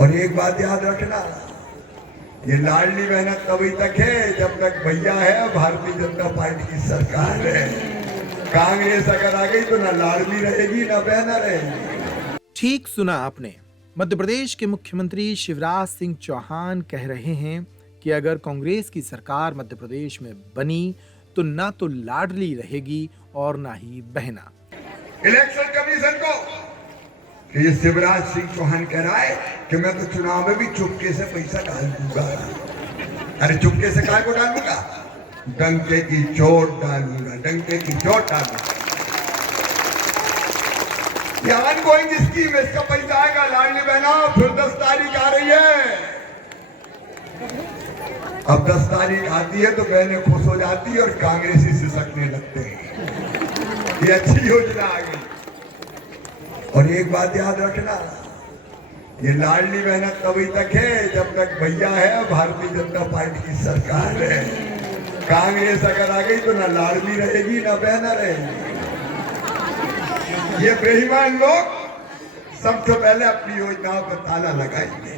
और एक बात याद रखना, ये लाडली बहन तभी तक है जब तक भैया है भारतीय जनता पार्टी की सरकार है। कांग्रेस अगर आ गई तो ना लाडली रहेगी ना बहन रहेगी। ठीक सुना आपने। मध्य प्रदेश के मुख्यमंत्री शिवराज सिंह चौहान कह रहे हैं कि अगर कांग्रेस की सरकार मध्य प्रदेश में बनी तो ना तो लाडली रहेगी और ना ही बहना। इलेक्शन कमीशन को ये शिवराज सिंह चौहान कह रहा है कि मैं तो चुनाव में भी चुपके से पैसा डाल दूंगा। अरे चुपके से काय को डालूंगा? डंके की चोट डालूंगा, डंके की चोट डालूंगा। ये ऑनगोइंग स्कीम है, इसका पैसा आएगा लाडली बहना। फिर 10 तारीख आ रही है। अब 10 तारीख आती है तो बहनें खुश हो जाती है और कांग्रेसी सिसकने लगते हैं। ये अच्छी योजना आ गई। और एक बात याद रखना, ये लाडली बहन तभी तक है जब तक भैया है भारतीय जनता पार्टी की सरकार है। कांग्रेस अगर आ गई तो ना लाडली रहेगी ना बहना रहेगी। ये बेईमान लोग सबसे पहले अपनी योजनाओं पर ताला लगाएंगे।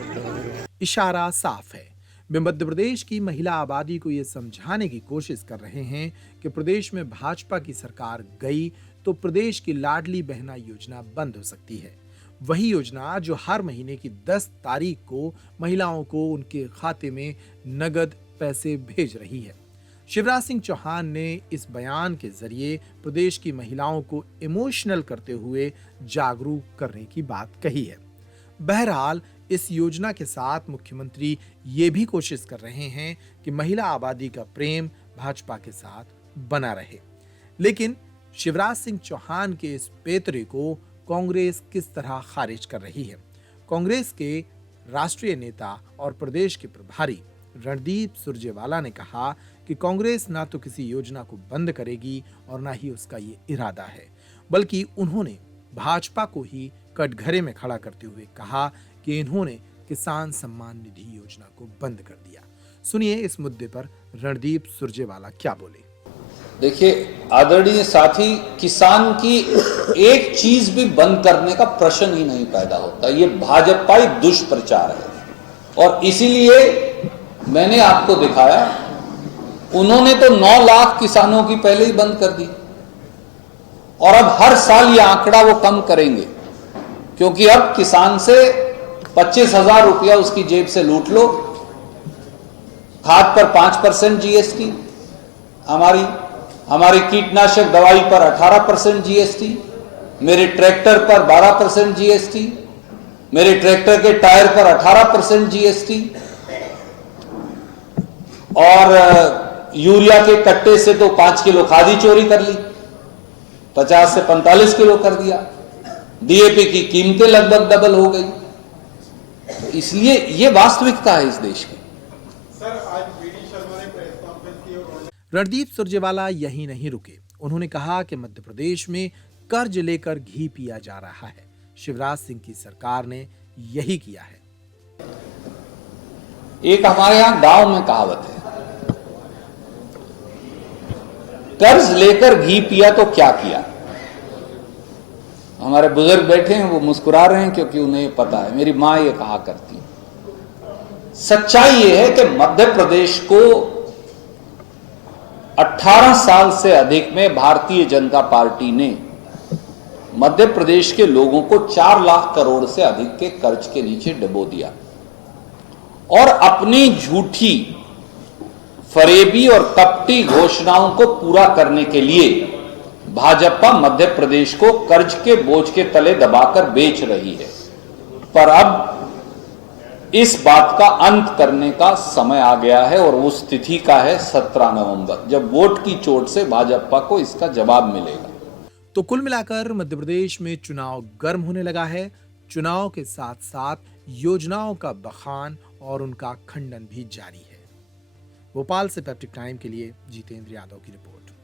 इशारा साफ है। वे मध्य प्रदेश की महिला आबादी को यह समझाने की कोशिश कर रहे हैं कि प्रदेश में भाजपा की सरकार गई तो प्रदेश की लाडली बहना योजना बंद हो सकती है। वही योजना जो हर महीने की 10 तारीख को महिलाओं को उनके खाते में नगद पैसे भेज रही है। शिवराज सिंह चौहान ने इस बयान के जरिए प्रदेश की महिलाओं को इमोशनल करते हुए जागरूक करने की बात कही है। बहरहाल इस योजना के साथ मुख्यमंत्री ये भी कोशिश कर रहे हैं कि महिला आबादी का प्रेम भाजपा के साथ बना रहे। लेकिन शिवराज सिंह चौहान के इस पेतरे को कांग्रेस किस तरह खारिज कर रही है? कांग्रेस के राष्ट्रीय नेता और प्रदेश के प्रभारी रणदीप सुरजेवाला ने कहा कि कांग्रेस ना तो किसी योजना को बंद करेगी और ना ही उसका ये इरादा है, बल्कि उन्होंने भाजपा को ही कटघरे में खड़ा करते हुए कहा कि इन्होंने किसान सम्मान निधि योजना को बंद कर दिया। सुनिए इस मुद्दे पर रणदीप सुरजेवाला क्या बोले। देखिए आदरणीय साथी, किसान की एक चीज भी बंद करने का प्रश्न ही नहीं पैदा होता। ये भाजपाई दुष्प्रचार है और इसीलिए मैंने आपको दिखाया, उन्होंने तो 9 लाख किसानों की पहले ही बंद कर दी और अब हर साल ये आंकड़ा वो कम करेंगे, क्योंकि अब किसान से 25,000 रुपया उसकी जेब से लूट लो। खाद पर 5% जीएसटी, हमारी कीटनाशक दवाई पर 18% जीएसटी, मेरे ट्रैक्टर पर 12% जीएसटी, मेरे ट्रैक्टर के टायर पर 18% जीएसटी और यूरिया के कट्टे से तो 5 किलो खाद ही चोरी कर ली, 50 से 45 किलो कर दिया। डीएपी की कीमतें लगभग डबल हो गई। तो इसलिए ये वास्तविकता है इस देश की। रणदीप सुरजेवाला यही नहीं रुके। उन्होंने कहा कि मध्य प्रदेश में कर्ज लेकर घी पिया जा रहा है। शिवराज सिंह की सरकार ने यही किया है। एक हमारे यहां गांव में कहावत है, कर्ज लेकर घी पिया तो क्या किया। हमारे बुजुर्ग बैठे हैं, वो मुस्कुरा रहे हैं क्योंकि उन्हें पता है। मेरी मां ये कहा करती। सच्चाई ये है कि मध्य प्रदेश को 18 साल से अधिक में भारतीय जनता पार्टी ने मध्य प्रदेश के लोगों को 4 लाख करोड़ से अधिक के कर्ज के नीचे डुबो दिया और अपनी झूठी, फरेबी और कपटी घोषणाओं को पूरा करने के लिए भाजपा मध्य प्रदेश को कर्ज के बोझ के तले दबाकर बेच रही है। पर अब इस बात का अंत करने का समय आ गया है और वो स्थिति का है 17 नवंबर, जब वोट की चोट से भाजपा को इसका जवाब मिलेगा। तो कुल मिलाकर मध्य प्रदेश में चुनाव गर्म होने लगा है। चुनाव के साथ साथ योजनाओं का बखान और उनका खंडन भी जारी है। भोपाल से पैप्टिक टाइम के लिए जितेंद्र यादव की रिपोर्ट।